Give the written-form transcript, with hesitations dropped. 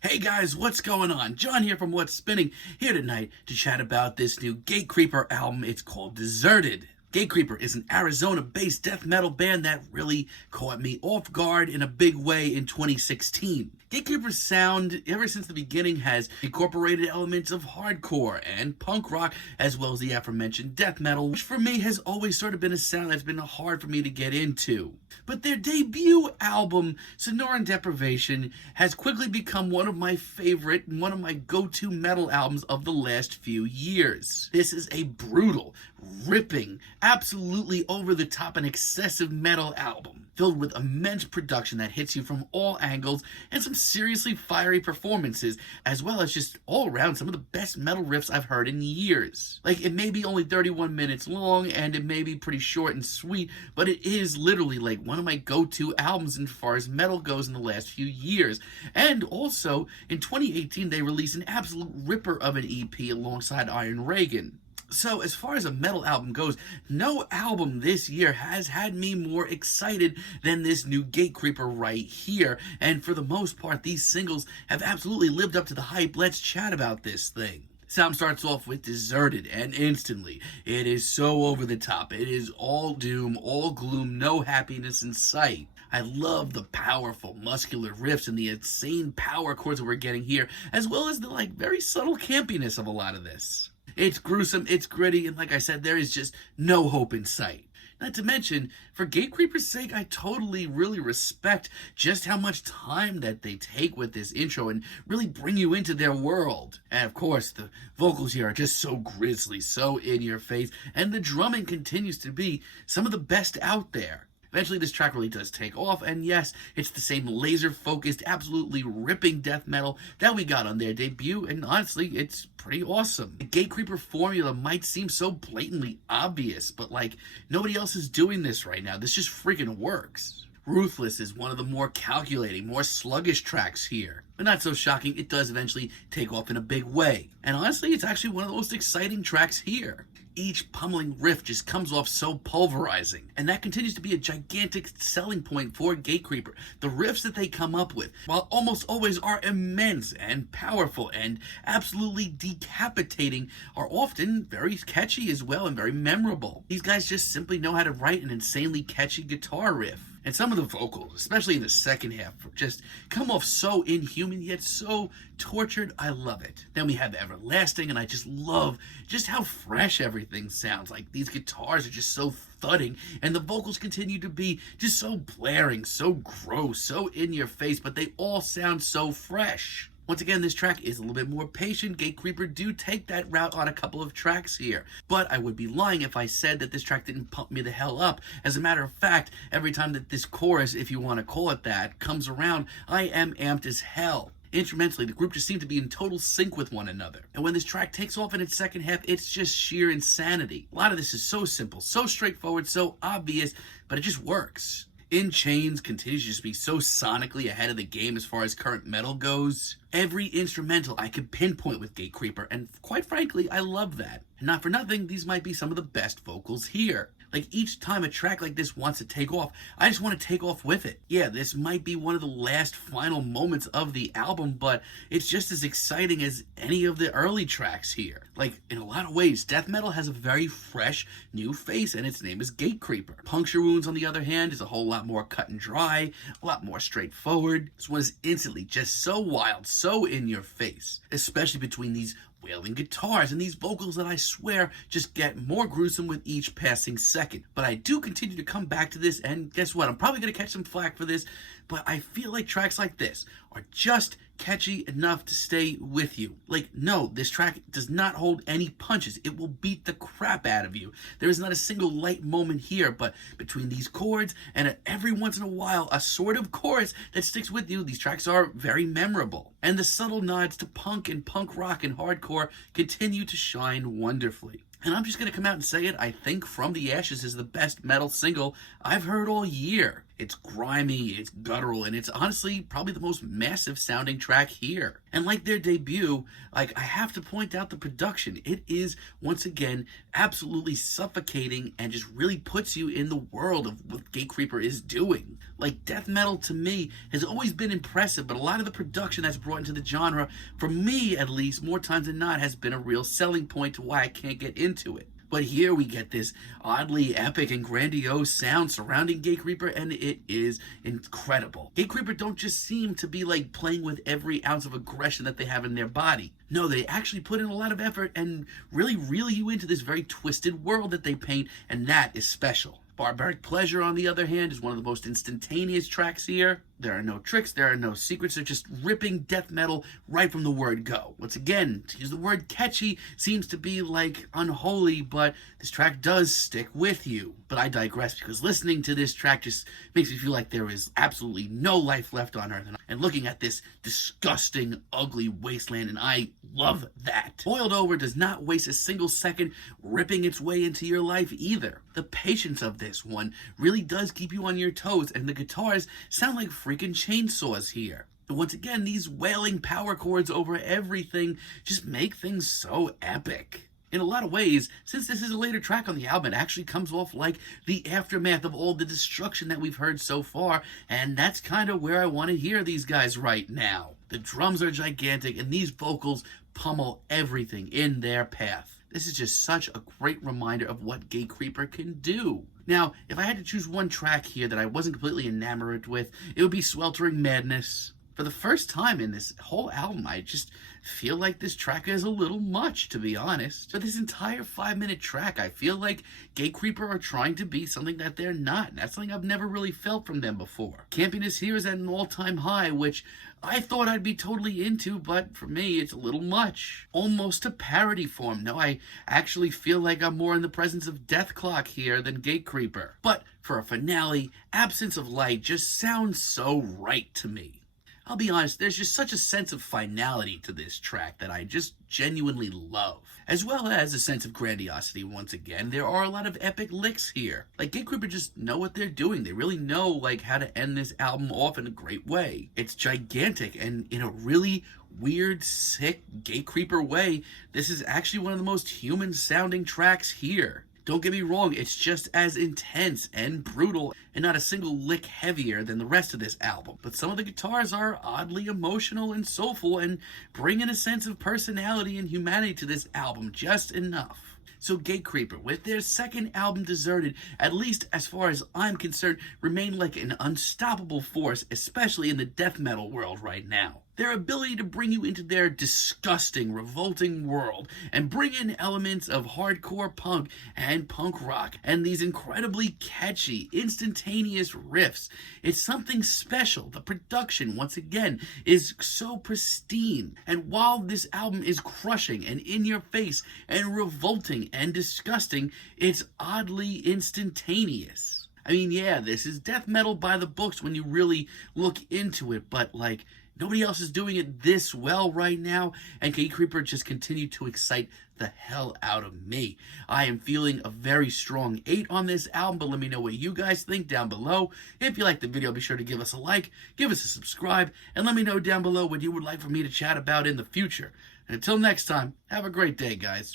Hey guys, what's going on? John here from What's Spinning, here tonight to chat about this new Gatecreeper album. It's called Deserted. Gatecreeper is an Arizona-based death metal band that really caught me off guard in a big way in 2016. Gatecreeper's sound, ever since the beginning, has incorporated elements of hardcore and punk rock, as well as the aforementioned death metal, which for me has always sort of been a sound that's been hard for me to get into. But their debut album, Sonoran Deprivation, has quickly become one of my favorite and one of my go-to metal albums of the last few years. This is a brutal, ripping, absolutely over-the-top and excessive metal album, filled with immense production that hits you from all angles and some seriously fiery performances, as well as just all around some of the best metal riffs I've heard in years. Like, it may be only 31 minutes long and it may be pretty short and sweet, but it is literally like one of my go-to albums as far as metal goes in the last few years. And also, in 2018, they released an absolute ripper of an EP alongside Iron Reagan. So, as far as a metal album goes, no album this year has had me more excited than this new Gatecreeper right here. And for the most part, these singles have absolutely lived up to the hype. Let's chat about this thing. Sound starts off with Deserted, and instantly, it is so over the top. It is all doom, all gloom, no happiness in sight. I love the powerful, muscular riffs and the insane power chords that we're getting here, as well as the very subtle campiness of a lot of this. It's gruesome, it's gritty, and like I said, there is just no hope in sight. Not to mention, for Gatecreeper's sake, I totally really respect just how much time that they take with this intro and really bring you into their world. And of course, the vocals here are just so grisly, so in your face, and the drumming continues to be some of the best out there. Eventually, this track really does take off, and yes, it's the same laser-focused, absolutely ripping death metal that we got on their debut, and honestly, it's pretty awesome. The Gatecreeper formula might seem so blatantly obvious, but nobody else is doing this right now. This just freaking works. Ruthless is one of the more calculating, more sluggish tracks here. But not so shocking, it does eventually take off in a big way. And honestly, it's actually one of the most exciting tracks here. Each pummeling riff just comes off so pulverizing, and that continues to be a gigantic selling point for Gatecreeper. The riffs that they come up with, while almost always are immense and powerful and absolutely decapitating, are often very catchy as well and very memorable. These guys just simply know how to write an insanely catchy guitar riff. And some of the vocals, especially in the second half, just come off so inhuman yet so tortured. I love it. Then we have Everlasting, and I just love just how fresh everything sounds. Like, these guitars are just so thudding, and the vocals continue to be just so blaring, so gross, so in your face, but they all sound so fresh. Once again, this track is a little bit more patient. Gatecreeper do take that route on a couple of tracks here. But I would be lying if I said that this track didn't pump me the hell up. As a matter of fact, every time that this chorus, if you want to call it that, comes around, I am amped as hell. Instrumentally, the group just seemed to be in total sync with one another. And when this track takes off in its second half, it's just sheer insanity. A lot of this is so simple, so straightforward, so obvious, but it just works. In Chains continues to just be so sonically ahead of the game as far as current metal goes. Every instrumental I could pinpoint with Gatecreeper, and quite frankly, I love that. And not for nothing, these might be some of the best vocals here. Each time a track like this wants to take off, I just want to take off with it. Yeah, this might be one of the last final moments of the album, but it's just as exciting as any of the early tracks here. In a lot of ways, death metal has a very fresh, new face, and its name is Gatecreeper. Puncture Wounds, on the other hand, is a whole lot more cut and dry, a lot more straightforward. This one is instantly just so wild, so in your face, especially between these wailing guitars and these vocals that I swear just get more gruesome with each passing second. But I do continue to come back to this, and guess what? I'm probably going to catch some flack for this, but I feel like tracks like this are just catchy enough to stay with you. No, this track does not hold any punches. It will beat the crap out of you. There is not a single light moment here, but between these chords and every once in a while a sort of chorus that sticks with you, these tracks are very memorable. And the subtle nods to punk and punk rock and hardcore continue to shine wonderfully. And I'm just going to come out and say it. I think From the Ashes is the best metal single I've heard all year. It's grimy, it's guttural, and it's honestly probably the most massive sounding track here. And like their debut, I have to point out the production. It is, once again, absolutely suffocating and just really puts you in the world of what Gatecreeper is doing. Like, death metal to me has always been impressive, but a lot of the production that's brought into the genre, for me at least, more times than not, has been a real selling point to why I can't get into it. But here we get this oddly epic and grandiose sound surrounding Gatecreeper, and it is incredible. Gatecreeper don't just seem to be like playing with every ounce of aggression that they have in their body. No, they actually put in a lot of effort and really reel you into this very twisted world that they paint, and that is special. Barbaric Pleasure, on the other hand, is one of the most instantaneous tracks here. There are no tricks, there are no secrets, they're just ripping death metal right from the word go. Once again, to use the word catchy seems to be like unholy, but this track does stick with you. But I digress, because listening to this track just makes me feel like there is absolutely no life left on Earth, and looking at this disgusting, ugly wasteland, and I love that. Boiled Over does not waste a single second ripping its way into your life either. The patience of this one really does keep you on your toes, and the guitars sound like freaking chainsaws here. But once again, these wailing power chords over everything just make things so epic. In a lot of ways, since this is a later track on the album, it actually comes off like the aftermath of all the destruction that we've heard so far, and that's kind of where I want to hear these guys right now. The drums are gigantic, and these vocals pummel everything in their path. This is just such a great reminder of what Gatecreeper can do. Now, if I had to choose one track here that I wasn't completely enamored with, it would be Sweltering Madness. For the first time in this whole album, I just feel like this track is a little much, to be honest. For this entire 5-minute track, I feel like Gatecreeper are trying to be something that they're not, and that's something I've never really felt from them before. Campiness here is at an all-time high, which I thought I'd be totally into, but for me, it's a little much. Almost to parody form. No, I actually feel like I'm more in the presence of Deathclock here than Gatecreeper. But for a finale, Absence of Light just sounds so right to me. I'll be honest, there's just such a sense of finality to this track that I just genuinely love. As well as a sense of grandiosity once again. There are a lot of epic licks here. Like, Gatecreeper just know what they're doing. They really know, like, how to end this album off in a great way. It's gigantic, and in a really weird, sick Gatecreeper way, this is actually one of the most human sounding tracks here. Don't get me wrong, it's just as intense and brutal, and not a single lick heavier than the rest of this album. But some of the guitars are oddly emotional and soulful, and bring in a sense of personality and humanity to this album just enough. So Gatecreeper, with their second album Deserted, at least as far as I'm concerned, remain like an unstoppable force, especially in the death metal world right now. Their ability to bring you into their disgusting, revolting world and bring in elements of hardcore punk and punk rock and these incredibly catchy, instantaneous riffs. It's something special. The production, once again, is so pristine. And while this album is crushing and in your face and revolting and disgusting, it's oddly instantaneous. I mean, yeah, this is death metal by the books when you really look into it, but like, nobody else is doing it this well right now, and Gatecreeper just continue to excite the hell out of me. I am feeling a very strong 8 on this album, but let me know what you guys think down below. If you liked the video, be sure to give us a like, give us a subscribe, and let me know down below what you would like for me to chat about in the future. And until next time, have a great day, guys.